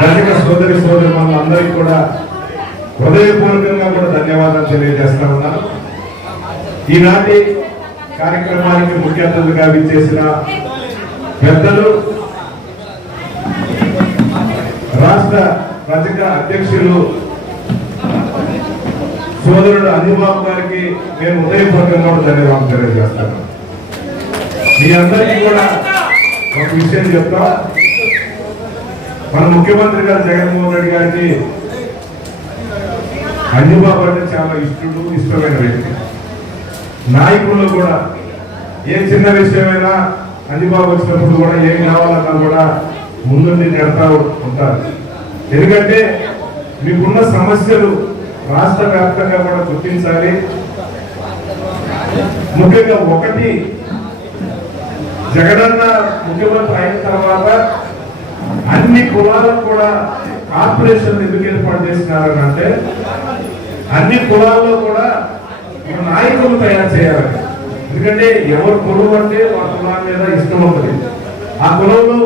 రజక సోదరి సోదరి అందరికీ కూడా హృదయపూర్వకంగా కూడా ధన్యవాదాలు తెలియజేస్తా ఉన్నాను. ఈనాటి కార్యక్రమానికి ముఖ్య అతిథిగా విచ్చేసిన పెద్దలు రాష్ట్ర రజక అధ్యక్షులు సోదరుడు అంజబాబు గారికి నేను హృదయపూర్వకంగా కూడా ధన్యవాదాలు తెలియజేస్తాను. మీ అందరికీ కూడా ఒక విషయం చెప్తా. మన ముఖ్యమంత్రి గారు జగన్మోహన్ రెడ్డి గారికి అంజుబాబు అంటే చాలా ఇష్టడు ఇష్టమైన వ్యక్తి. నాయకుల్లో కూడా ఏ చిన్న విషయమైనా అంజుబాబు వచ్చినప్పుడు కూడా ఏం కావాలన్నా కూడా ముందుండి నెడతా ఉంటారు. ఎందుకంటే మీకున్న సమస్యలు రాష్ట్ర వ్యాప్తంగా కూడా గుర్తించాలి. ముఖ్యంగా ఒకటి జగనన్న ముఖ్యమంత్రి అయిన తర్వాత అన్ని కులాలకు కూడా కార్పొరేషన్ ఎందుకు ఏర్పాటు చేసినారని అంటే అన్ని కులాల్లో కూడా నాయకులు తయారు చేయాలి. ఎందుకంటే ఎవరు కులం అంటే వాళ్ళ కులం మీద ఇష్టం ఉంటుంది ఆ కులంలో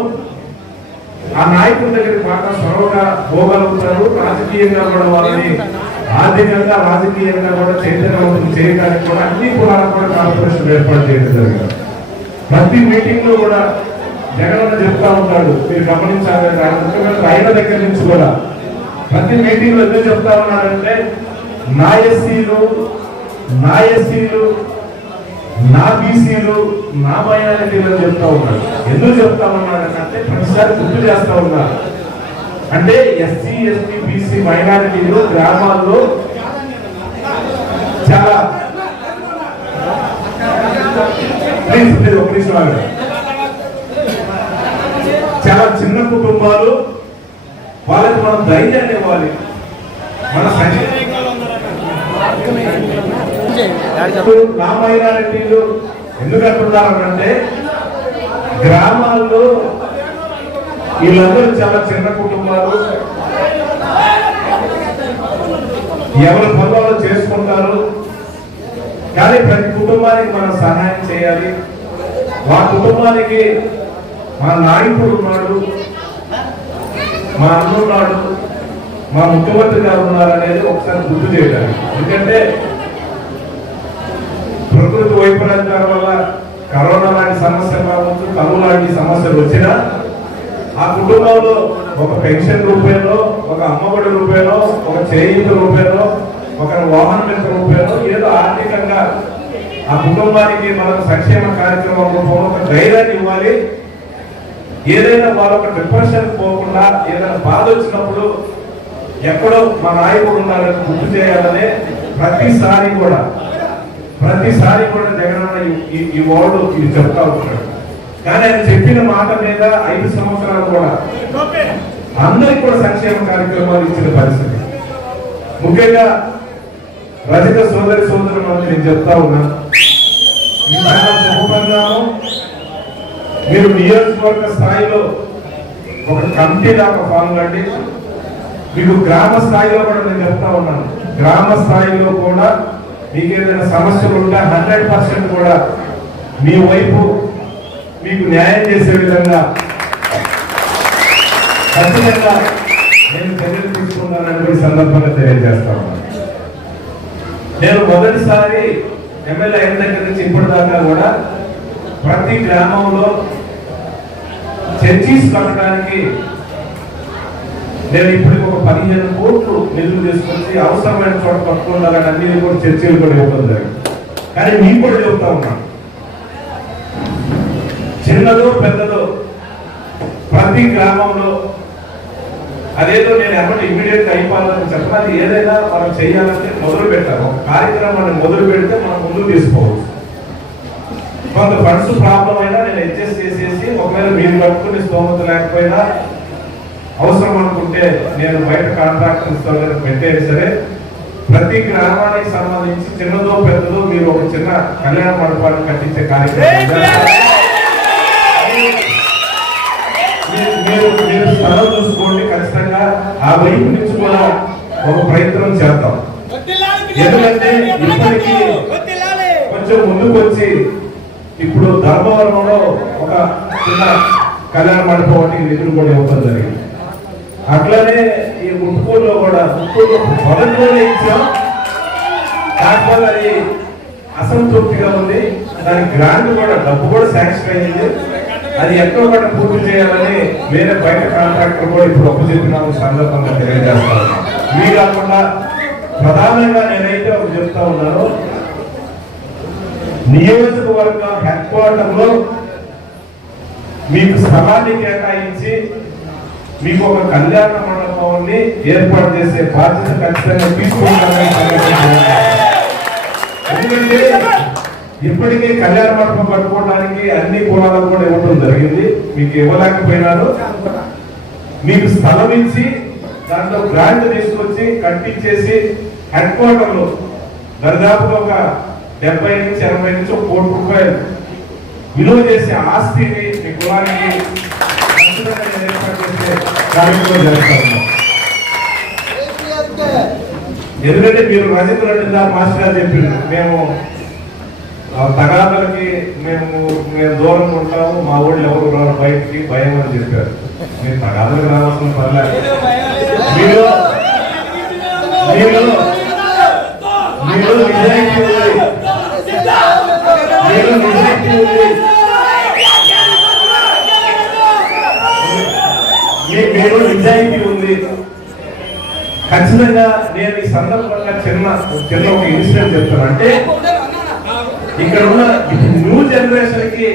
ఆ నాయకుల దగ్గరికి బాగా సొరవగా పోగలుగుతారు రాజకీయంగా కూడా వాళ్ళని ఆర్థికంగా రాజకీయంగా కూడా చైతన్యవంతం చేయడానికి కూడా అన్ని కులాలకు కూడా కార్పొరేషన్ ఏర్పాటు చేయడం జరిగింది. ప్రతి మీటింగ్లో కూడా జగన్ చెప్తా ఉంటాడు మీరు గమనించాలి ముఖ్యమంత్రి ఆయన దగ్గర నుంచి కూడా. ప్రతి మీటింగ్లో ఎందుకు చెప్తా ఉన్నారంటే నా ఎస్సీలు నా ఎస్సీలు నా బీసీలు నా మైనారిటీలు అని చెప్తా ఉన్నాడు. ఎందుకు చెప్తా ఉన్నాడు అంటే ప్రతిసారి గుర్తు చేస్తా ఉన్నారు అంటే ఎస్సీ ఎస్టీ బీసీ మైనారిటీలు గ్రామాల్లో చాలా ప్లీజ్ ప్లీజ్ ఒక నిమిషం చాలా చిన్న కుటుంబాలు వాళ్ళకి మనం ధైర్యాన్ని ఇవ్వాలి. మన సంఖ్య ఎందుకు అంటున్నారంటే గ్రామాల్లో వీళ్ళందరూ చాలా చిన్న కుటుంబాలు. ఎవరి పనులు చేసుకుంటారు. కానీ ప్రతి కుటుంబానికి మనం సహాయం చేయాలి. మా కుటుంబానికి మా నాయకుడు ఉన్నాడు. మా అన్న ఉన్నాడు. మా ముఖ్యమంత్రి గారు ఉన్నారు అనేది ఒకసారి గుర్తు చేయడానికి. ఎందుకంటే ప్రకృతి వైపరీత్యాల వల్ల కరోనా లాంటి సమస్య కావచ్చు కరువు లాంటి సమస్యలు వచ్చినా ఆ కుటుంబంలో ఒక పెన్షన్ రూపంలో ఒక అమ్మఒడి రూపంలో ఒక చేయింత రూపంలో ఒక వాహనం యొక్క రూపంలో ఏదో ఆర్థికంగా ఆ కుటుంబానికి మనకు సంక్షేమ కార్యక్రమం రూపంలో ఒక ధైర్యాన్ని ఇవ్వాలి. ఏదైనా వాళ్ళ డిప్రెషన్ పోకుండా ఏదైనా బాధ వచ్చినప్పుడు ఎక్కడో మా నాయకుడు ఉన్నారని గుర్తు చేయాలనే ప్రతిసారి కూడా ప్రతిసారి కూడా జగనన్న ఈ- ఈ- వర్డ్ ఇది చెప్తా ఉంటాడు. కానీ ఆయన చెప్పిన మాట మీద ఐదు సంవత్సరాలు కూడా అందరికి కూడా సంక్షేమ కార్యక్రమాలు ఇచ్చిన పరిస్థితి. ముఖ్యంగా రజక సోదరి సోదరులు నేను చెప్తా ఉన్నా. శుభపరిణామం మీరు నియోజకవర్గ స్థాయిలో ఒక కమిటీ దాకా ఫామ్ కండి మీకు గ్రామ స్థాయిలో కూడా నేను చెప్తా ఉన్నాను. గ్రామ స్థాయిలో కూడా మీకు ఏదైనా సమస్యలు ఉంటే హండ్రెడ్ పర్సెంట్ కూడా మీ వైపు మీకు న్యాయం చేసే విధంగా ఖచ్చితంగా నేను చర్యలు తీసుకున్నానని సందర్భంగా తెలియజేస్తా ఉన్నాను. నేను మొదటిసారి ఎమ్మెల్యే అయిన దగ్గర నుంచి ఇప్పటిదాకా కూడా ప్రతి గ్రామంలో చర్చీస్ కట్టడానికి నేను ఇప్పటికి ఒక పదిహేను కోట్లు నిధులు తీసుకొచ్చి అవసరమైన చోట పట్టుకుండాలని అన్ని కూడా చర్చలు కూడా ఇవ్వడం జరిగింది. కానీ మీకు కూడా చెప్తా ఉన్నాను చిన్నదో పెద్దదో ప్రతి గ్రామంలో అదేదో నేను ఎవరు ఇమీడియట్ అయిపోవాలని చెప్పాలి ఏదైనా మనం చేయాలంటే మొదలు పెట్టాము కార్యక్రమాన్ని మొదలు పెడితే మనం ముందుకు తీసుకోవచ్చు. కొంత ఫండ్స్ ప్రాబ్లం అయినా నేను అడ్జస్ట్ చేసేసి ఒకవేళ మీరు కట్టుకునే స్తోమత లేకపోయినా అవసరం అనుకుంటే నేను బయట కాంట్రాక్టర్స్ పెట్టేది సరే ప్రతి గ్రామానికి సంబంధించి చిన్నదో పెద్దదో మీరు ఒక చిన్న కళ్యాణ మండపాన్ని కట్టించే కార్యక్రమం మీరు స్థలం చూసుకోండి. ఖచ్చితంగా ఆ వైపు నుంచి కూడా ఒక ప్రయత్నం చేద్దాం. ఎందుకంటే ఇప్పటికీ కొంచెం ముందుకు వచ్చి ఇప్పుడు ధర్మవరంలో ఒక చిన్న కళ్యాణ మండపం ఒకటి నిధులు కూడా ఇవ్వడం జరిగింది. అట్లనే ఈ ముట్టుకూరులో కూడా ముట్టుకూరులో మొదట్లోనే ఇచ్చాం. దానివల్ల అది అసంతృప్తిగా ఉంది. దాని గ్రాంట్ కూడా డబ్బు కూడా శాంక్షన్ అయింది. అది ఎక్కడో కూడా పూర్తి చేయాలని వేరే బయట కాంట్రాక్టర్ కూడా ఇప్పుడు ఒప్పు చెప్పినాము సందర్భంగా తెలియజేస్తాను. ఇవి కాకుండా ప్రధానంగా నేనైతే ఒకటి చెప్తా ఉన్నాను. నియోజకవర్గ హెడ్ క్వార్టర్లో మీకు స్థలాన్ని కేటాయించి మీకు ఒక కళ్యాణ మండపాన్ని ఏర్పాటు చేసే బాధ్యత ఖచ్చితంగా తీసుకుంటామని ఎందుకంటే ఇప్పటికే కళ్యాణ మండపం కట్టుకోవడానికి అన్ని కులాలకు కూడా ఇవ్వడం జరిగింది. మీకు ఇవ్వలేకపోయినాను మీకు స్థలం ఇచ్చి దాంట్లో గ్రాంట్ తీసుకొచ్చి కట్టించేసి హెడ్ క్వార్టర్లో దరిదాపుగా ఒక డెబ్బై నుంచి ఎనభై నుంచి ఒక కోటి రూపాయలు విలువ చేసే ఆస్తిని మీ కులానికి. ఎందుకంటే మీరు రజతులు అంటే మాస్టర్ గారు చెప్పిండ్రు మేము తగాదాలకి మేము మేము దూరంగా ఉంటాము మా ఊళ్ళో ఎవరు రారు బయటికి భయం అని చెప్పారు మీరు తగాదాలకు రావాల్సిన పర్లేదు మీరు నిజాయితీ ఉంది మీరు నిజాయితీ ఉంది మీ- మీరు నిజాయితీ ఉంది. ఖచ్చితంగా నేను ఈ సందర్భంగా చిన్న చిన్న ఒక ఇన్సిడెంట్ చెప్తాను అంటే ఇక్కడ ఉన్న న్యూ జనరేషన్కి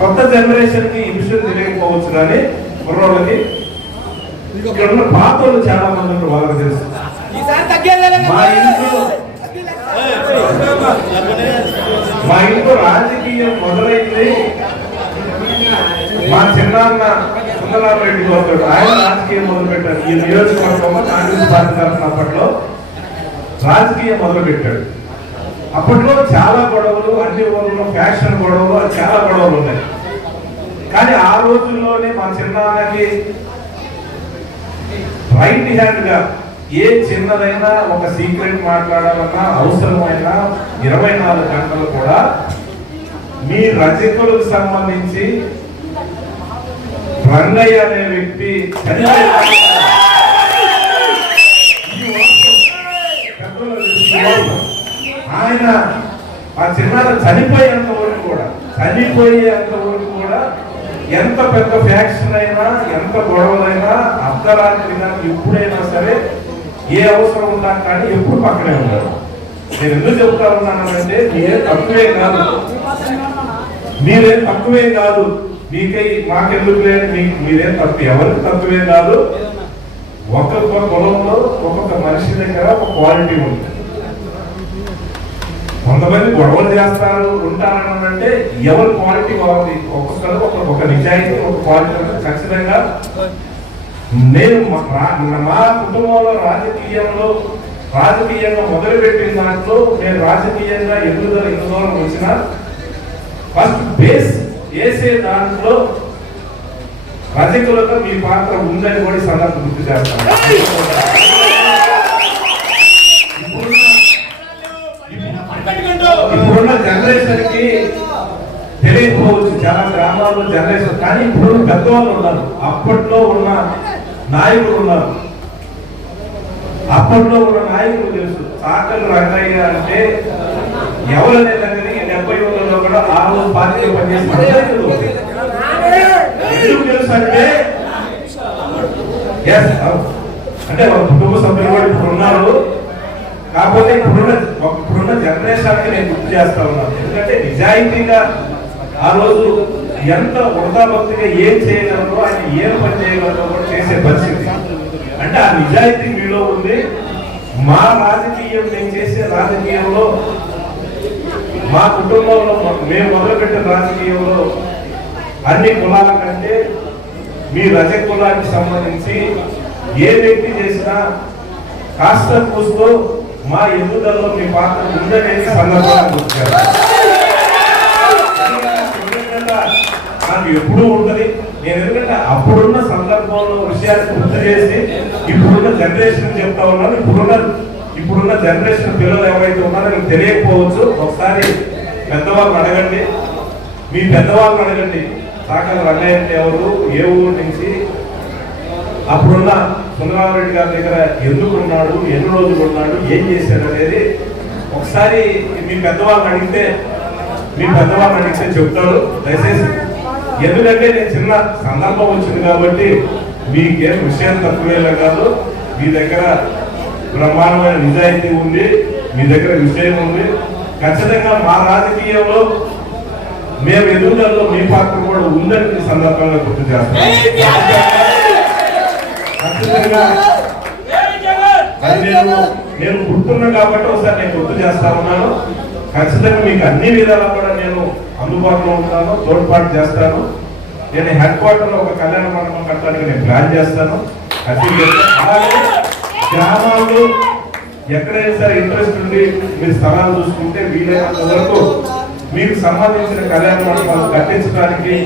కొత్త జనరేషన్కి ఇన్సిడెంట్ తెలియకపోవచ్చు కానీ కుర్రోళ్ళకి ఇక్కడ ఉన్న పాత వాళ్ళు చాలా మంది ఉన్నారు వాళ్ళకి తెలుసు. మా ఇంట్లో మా ఇంట్లో రాజకీయం మొదలైంది. మా చిన్నాన్న రెడ్డి గౌరవ ఆయన రాజకీయం మొదలుపెట్టారు. ఈ నియోజకవర్గంలో కాంగ్రెస్ పార్టీ తరఫున అప్పట్లో రాజకీయం మొదలుపెట్టాడు. అప్పట్లో చాలా గొడవలు అన్ని ఊళ్ళలో ఫ్యాషన్ గొడవలు చాలా గొడవలు ఉన్నాయి. కానీ ఆ రోజుల్లోనే మా చిన్నాన్నకి రైట్ హ్యాండ్గా ఏ చిన్నదైనా ఒక సీక్రెట్ మాట్లాడాలన్నా అవసరమైన ఇరవై నాలుగు గంటలు కూడా మీ రచకులకు సంబంధించి రంగయ్య అనే వ్యక్తి ఆయన ఆ చిన్నాన్న చనిపోయేంత వరకు కూడా చనిపోయేంత వరకు కూడా ఎంత పెద్ద ఫ్యాక్షన్ అయినా ఎంత గొడవలైనా అర్ధరాత్రిగా ఎప్పుడైనా సరే ఏ అవసరం ఉన్నా కానీ ఎప్పుడు పక్కనే ఉంటారు. నేను ఎందుకు చెప్తా ఉన్నానంటే మీరే తక్కువే కాదు. మీరే తక్కువే కాదు. మీకై మాకెందుకు లేదు మీకు మీరేం తప్పు ఎవరికి తక్కువే కాదు? ఒక్కొక్క కులంలో ఒక్కొక్క మనిషి దగ్గర ఒక క్వాలిటీ ఉంది. కొంతమంది గొడవలు చేస్తారు ఉంటారని అంటే ఎవరి క్వాలిటీ వాళ్ళది? ఒక్కొక్కరు ఒక ఒక నిజాయితీ ఒక క్వాలిటీ ఖచ్చితంగా నేను మా మా కుటుంబంలో రాజకీయంలో రాజకీయంగా మొదలుపెట్టిన దాంట్లో నేను రాజకీయంగా ఎందుకు ఎంత దూరం వచ్చినా ఫస్ట్ బేస్ వేసే దాంట్లో రజకులకు మీ పాత్ర ఉందని కూడా సందర్భం గుర్తు చేస్తాను. ఇప్పుడున్న- జనరేషన్కి తెలియకపోవచ్చు. చాలా గ్రామాల్లో జనరేషన్ కానీ ఇప్పుడు పెద్దవాళ్ళు ఉన్నారు. అప్పట్లో ఉన్న నాయకులు ఉన్నారు. అప్పట్లో ఉన్న నాయకులు తెలుసు. సాకలు రంగయ్య అంటే ఎవరనే దగ్గరికి డెబ్బై ఒకటిలో కూడా ఆ రోజు తెలుసు. ఎందుకు తెలుసు అంటే వాళ్ళ కుటుంబ సభ్యులు కూడా ఇప్పుడు ఉన్నారు. కాకపోతే ఇప్పుడున్న ఇప్పుడున్న జనరేషన్కి నేను గుర్తు చేస్తా ఉన్నాను. ఎందుకంటే నిజాయితీగా ఆ రోజు ఎంత వృధాభక్తిగా ఏం చేయగలరో ఆయన ఏం పని చేయగలరో కూడా చేసే పరిస్థితి. అంటే ఆ నిజాయితీ మీలో ఉంది. మా రాజకీయం నేను చేసే రాజకీయంలో మా కుటుంబంలో మేము మొదలుపెట్టిన రాజకీయంలో అన్ని కులాల కంటే మీ రజ కులానికి సంబంధించి ఏ వ్యక్తి చేసినా కాస్త కూస్తూ మా ఎదుగుదలలో మీ పాత్ర ఉందనే సందర్భాలు నాకు ఎప్పుడూ ఉంటది. నేను ఎందుకంటే అప్పుడున్న సందర్భంలో విషయాన్ని గుర్తు చేసి ఇప్పుడున్న జనరేషన్ చెప్తా ఉన్నాను. ఇప్పుడున్న ఇప్పుడున్న జనరేషన్ పిల్లలు ఎవరైతే ఉన్నారో మీకు తెలియకపోవచ్చు. ఒకసారి పెద్దవాళ్ళని అడగండి. మీ పెద్దవాళ్ళని అడగండి. సాకల రంగయ్య అంటే ఎవరు? ఏ ఊరు నుంచి? అప్పుడున్న సుందరారెడ్డి గారి దగ్గర ఎందుకు ఉన్నాడు? ఎన్ని రోజులు ఉన్నాడు? ఏం చేశాడు అనేది ఒకసారి మీ పెద్దవాళ్ళని అడిగితే మీ పెద్దవాళ్ళని అడిగితే చెప్తాడు. దయచేసి ఎందుకంటే నేను చిన్న సందర్భం వచ్చింది కాబట్టి మీకేం విషయం తక్కువేలా కాదు. మీ దగ్గర బ్రహ్మాండమైన నిజాయితీ ఉంది మీ దగ్గర విషయం ఉంది. ఖచ్చితంగా మా రాజకీయంలో మేము ఎదుగుదలలో మీ పాత్ర కూడా ఉందని ఈ సందర్భంగా గుర్తు చేస్తాం. ఖచ్చితంగా అది నేను నేను గుర్తున్నా కాబట్టి ఒకసారి నేను గుర్తు చేస్తా ఉన్నాను. ఖచ్చితంగా మీకు అన్ని విధాలా కూడా నేను అందుబాటులో ఉంటాను తోడ్పాటు చేస్తాను. నేను హెడ్ క్వార్టర్లో ఒక కళ్యాణ మండపం కట్టడానికి నేను ప్లాన్ చేస్తాను. అలాగే గ్రామాల్లో ఎక్కడైనా సరే ఇంట్రెస్ట్ ఉండి మీరు స్థలాలు చూసుకుంటే వీలైనంత వరకు మీకు సంబంధించిన కళ్యాణ మండపాలు కట్టించడానికి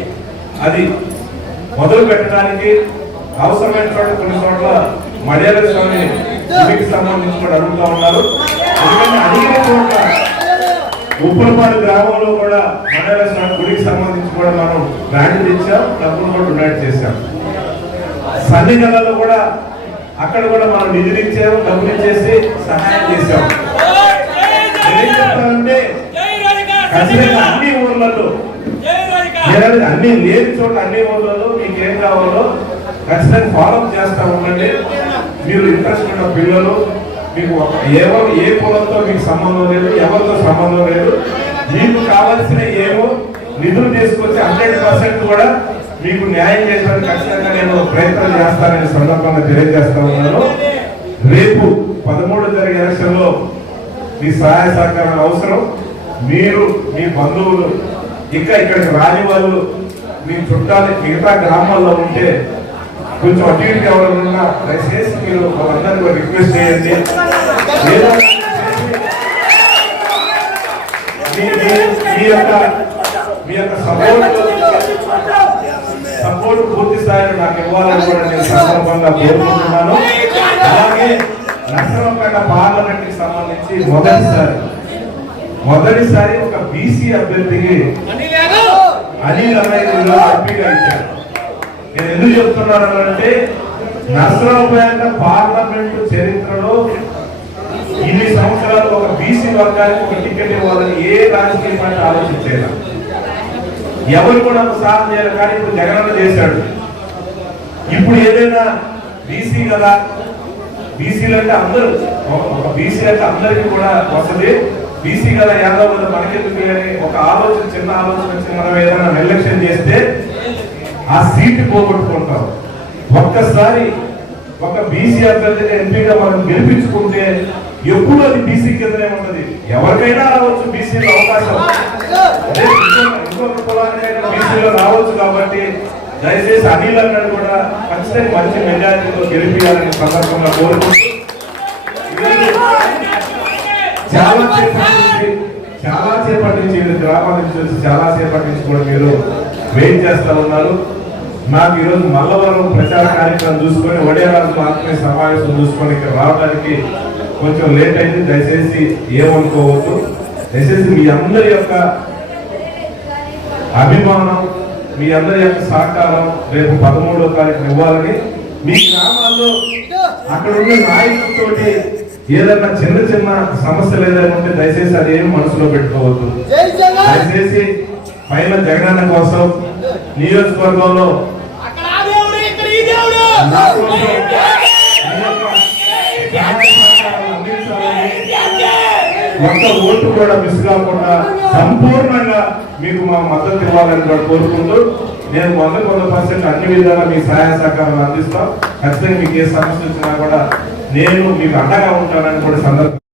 అది మొదలు పెట్టడానికి అవసరమైన కొన్ని చోట్ల మర్యాద స్వామి గుడికి సంబంధించి కూడా అడుగుతా ఉన్నారు. ఎందుకంటే అడిగిన చోట్ల ఉప్పలపాడు గ్రామంలో కూడా మర్యాద స్వామి గుడికి సంబంధించి కూడా మనం ల్యాండ్ తెచ్చాం డబ్బులు కూడా డొనేట్ చేశాం. సన్నిధానంలో కూడా అక్కడ కూడా మనం నిధులు ఇచ్చాము డబ్బులు ఇచ్చేసి సహాయం చేశాం నేనేం చెప్తానంటే ఖచ్చితంగా అన్ని ఊర్లలో అన్ని లేని చోట్ల అన్ని ఊర్లలో మీకు ఏం కావాలో ఖచ్చితంగా ఫాలో చేస్తా ఉండండి. మీరు ఇంట్రెస్ట్ ఉన్న పిల్లలు మీకు ఎవరు ఏ పొలంతో మీకు సంబంధం లేదు ఎవరితో సంబంధం లేదు మీకు కావాల్సిన ఏమో నిధులు తీసుకొచ్చి హండ్రెడ్ పర్సెంట్ కూడా మీకు న్యాయం చేయడానికి ఖచ్చితంగా నేను ప్రయత్నం చేస్తానని సందర్భంగా తెలియజేస్తా ఉన్నాను. రేపు పదమూడు జరిగే ఎలక్షన్లో మీ సహాయ సహకారం అవసరం. మీరు మీ బంధువులు ఇంకా ఇక్కడికి రాని వాళ్ళు మీ చుట్టాలు మిగతా గ్రామాల్లో ఉంటే కొంచెం అటు ఇటు ఎవరైనా దయచేసి మీరు వాళ్ళందరినీ కూడా రిక్వెస్ట్ చేయండి. మీ యొక్క మీ యొక్క సపోర్ట్ సపోర్ట్ పూర్తి స్థాయిలో నాకు ఇవ్వాలని కూడా నేను సందర్భంగా కోరుకుంటున్నాను. అలాగే నరసరావుపేట పార్లమెంట్కి సంబంధించి మొదటిసారి మొదటిసారి ఒక బీసీ అభ్యర్థికి అనిల్ అనేది ఎంపీగా నేను ఎందుకు చెప్తున్నాను అంటే నరసరావుపేట పార్లమెంట్ చరిత్రలో ఇన్ని సంవత్సరాలు ఒక బీసీ వర్గానికి ఒక టికెట్ ఇవ్వాలని ఏ రాజకీయ పార్టీ ఆలోచించేలా ఎవరు కూడా సాధన చేయాలి కానీ ఇప్పుడు జగనన్న చేశాడు. ఇప్పుడు ఏదైనా బీసీ కదా బీసీలు అంటే అందరూ. ఒక- బీసీ అంటే అందరికీ కూడా వస్తుంది. బీసీ కదా యాదవ్ కదా మనకెందుకు అని ఒక ఆలోచన చిన్న ఆలోచన వచ్చి మనం ఏదైనా నిర్లక్ష్యం చేస్తే ఆ సీట్ పోగొట్టుకుంటాం. ఒక్కసారి ఒక బీసీ అభ్యర్థిగా ఎంపీగా మనం గెలిపించుకుంటే ఎప్పుడు అది బీసీ కిందనే ఉంటది. ఎవరికైనా రావచ్చు బీసీలో అవకాశం. అదే ఇంకొక- ఇంకొక కులానికైనా బీసీలో రావచ్చు కాబట్టి దయచేసి అనిల్ అన్నాడు కూడా ఖచ్చితంగా మంచి మెజారిటీతో గెలిపించాలని సందర్భంగా కోరుకుంటూ చాలా సేపటి నుంచి చాలా సేపటి నుంచి మీరు గ్రామాల నుంచి వచ్చి చాలా సేపటి నుంచి కూడా మీరు వెయిట్ చేస్తా ఉన్నారు. నాకు ఈరోజు మల్లవరం ప్రచార కార్యక్రమం చూసుకొని ఒడేరాజు మాత్రమే సమావేశం చూసుకొని ఇక్కడ రావడానికి కొంచెం లేట్ అయింది. దయచేసి ఏమనుకోవద్దు. దయచేసి మీ అందరి యొక్క అభిమానం మీ అందరి యొక్క సహకారం రేపు పదమూడో తారీఖు ఇవ్వాలని మీ గ్రామాల్లో అక్కడ ఉన్న నాయకులతోటి ఏదైనా చిన్న చిన్న సమస్యలు ఏదైనా ఉంటే దయచేసి అది ఏమి మనసులో పెట్టుకోవద్దు. దయచేసి పైన జగనన్న కోసం నియోజకవర్గంలో ఒక్క ఓటు కూడా మిస్ కాకుండా సంపూర్ణంగా మీకు మా మద్దతు ఇవ్వాలని కూడా కోరుకుంటూ నేను వంద వంద పర్సెంట్ అన్ని విధాలా మీ సహాయ సహకారాలు అందిస్తాం. ఖచ్చితంగా మీకు ఏ సమస్య వచ్చినా కూడా నేను మీకు అండగా ఉంటానని కూడా సందర్భం